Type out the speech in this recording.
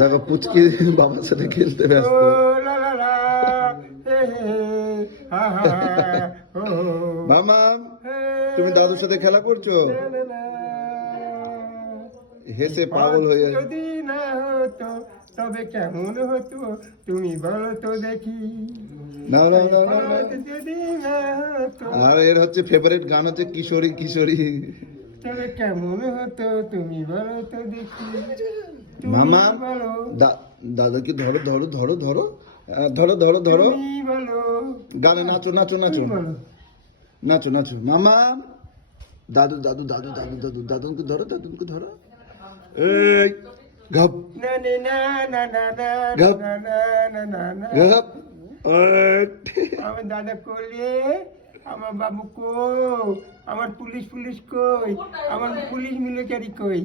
দেখো পুচকি বাবার সাথে খেলতে ব্যস্ত। মামা তুমি দাদুর সাথে খেলা করছো? হেসে পাগল হয়ে যাচ্ছে। যদি না হতো তবে কেমন হতো তুমি বলো তো দেখি। না না না না না। যদি না হতো আর এর হচ্ছে ফেভারিট গান হচ্ছে কিশোরী কিশোরী। তবে কেমন হতো তুমি বলো তো দেখি। তুমি মামা বলো, দাদাকে ধরো ধরো ধরো ধরো ধরো ধরো ধরো। তুমি বলো, গানে নাচো নাচো নাচো তুমি বলো। নাচো নাচো। মামা দাদু দাদু দাদু দাদু দাদু দাদুকে ধরো দাদুকে ধরো। এই ঘপ না না না না না ঘপ না না না না না। ঘপ। আমার দাদা কোলে, আমার বাবু কো, আমার পুলিশ পুলিশ কই, আমার পুলিশ মিলিটারি কই।